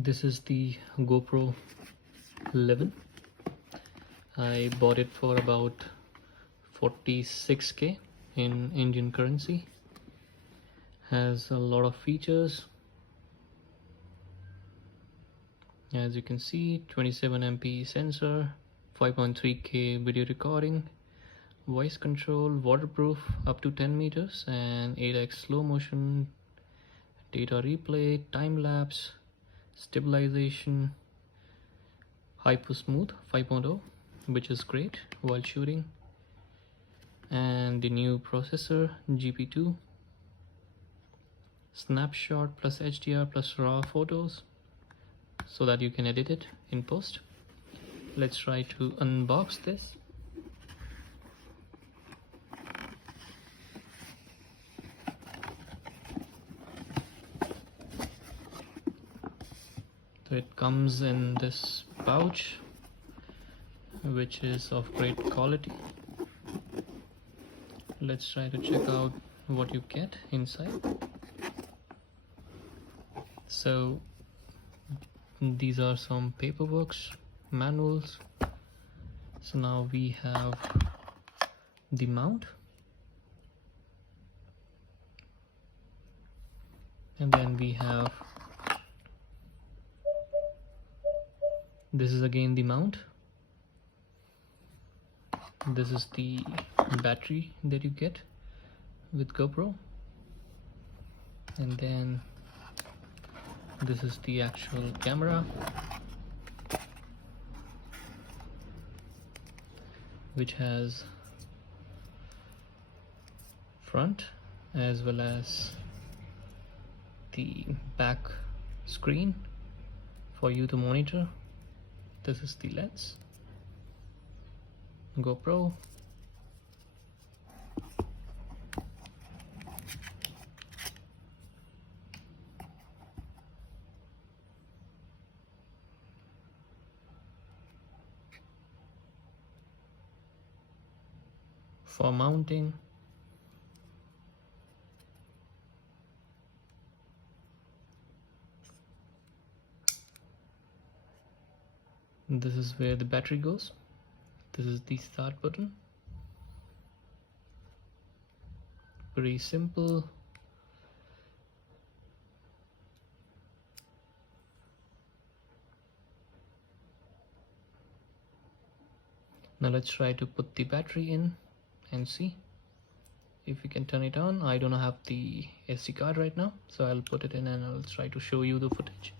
This is the GoPro 11. I bought it for about 46k in Indian currency. Has a lot of features. As you can see, 27MP sensor, 5.3k video recording, voice control, waterproof up to 10 meters, and 8x slow motion, data replay, time lapse, stabilization, hyper smooth 5.0, which is great while shooting, and the new processor GP2, snapshot plus HDR plus raw photos so that you can edit it in post. Let's try to unbox this. So it comes in this pouch, which is of great quality. Let's try to check out what you get inside. So these are some paperworks, manuals. So now we have the mount, and then we have, this is again the mount. This is the battery that you get with GoPro, and then this is the actual camera, which has front as well as the back screen for you to monitor. This is the lens, GoPro, for mounting. This is where the battery goes. This is the start button. Pretty simple. Now let's try to put the battery in and see if we can turn it on. I don't have the SD card right now, so I'll put it in and I'll try to show you the footage.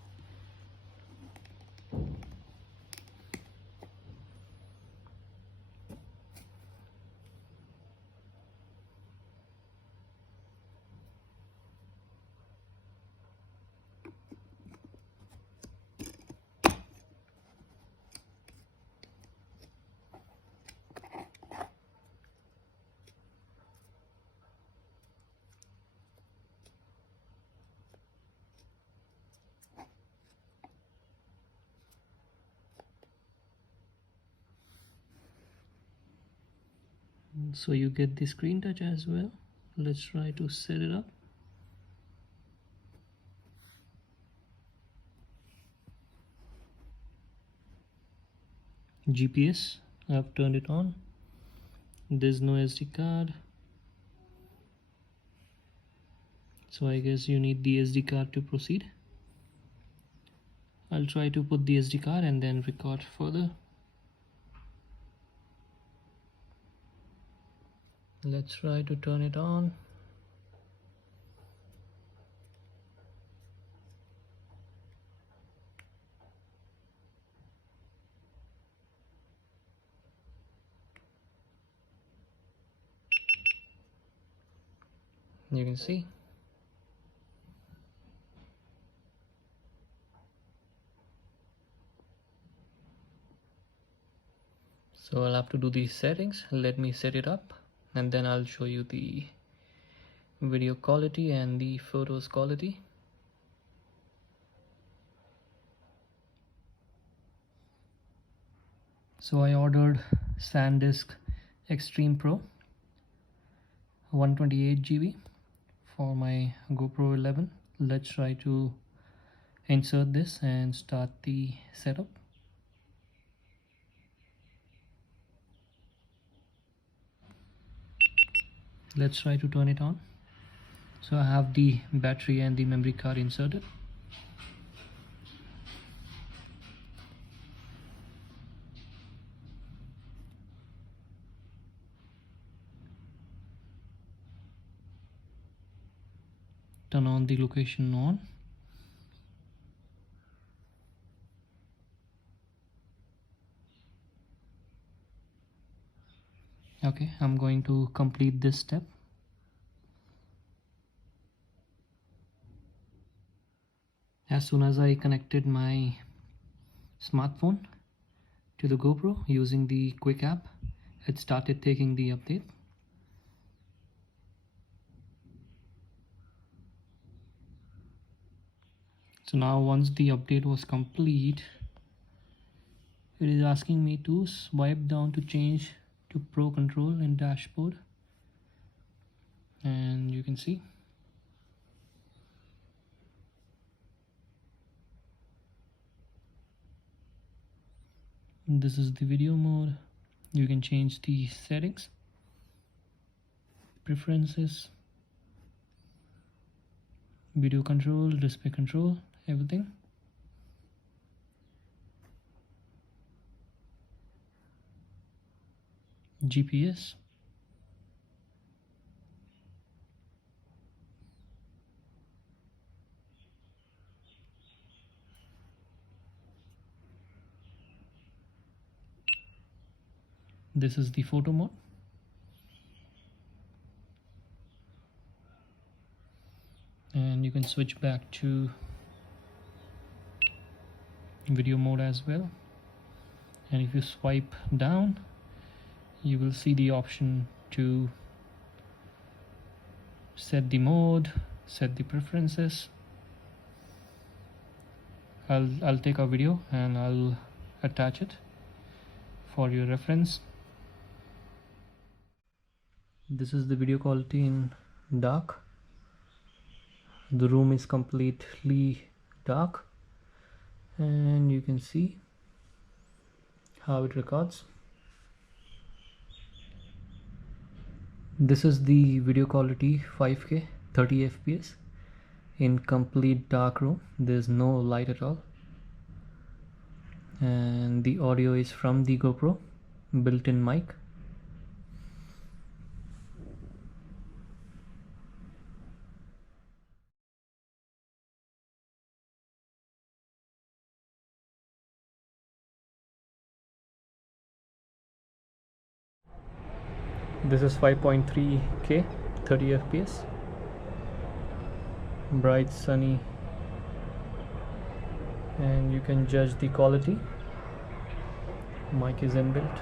So you get the screen touch as well. Let's try to set it up. GPS, I've turned it on. There's no SD card, so I guess you need the SD card to proceed. I'll try to put the SD card and then record further. Let's try to turn it on. You can see. So I'll have to do these settings. Let me set it up, and then I'll show you the video quality and the photos quality. So I ordered SanDisk Extreme Pro 128 GB for my GoPro 11. Let's try to insert this and start the setup. Let's try to turn it on. So I have the battery and the memory card inserted. Turn on the location on. Okay, I'm going to complete this step. As soon as I connected my smartphone to the GoPro using the quick app, it started taking the update. So now once the update was complete, it is asking me to swipe down to change to Pro Control in dashboard, and you can see this is the video mode. You can change the settings, preferences, video control, display control, everything. GPS, this is the photo mode, and you can switch back to video mode as well. And if you swipe down, you will see the option to set the mode, set the preferences. I'll take a video and I'll attach it for your reference. This is the video quality in dark. The room is completely dark, and you can see how it records. This is the video quality 5K 30 FPS in complete dark room. There's no light at all, and the audio is from the GoPro built-in mic. This is 5.3K 30 FPS, bright, sunny, and you can judge the quality. Mic is inbuilt.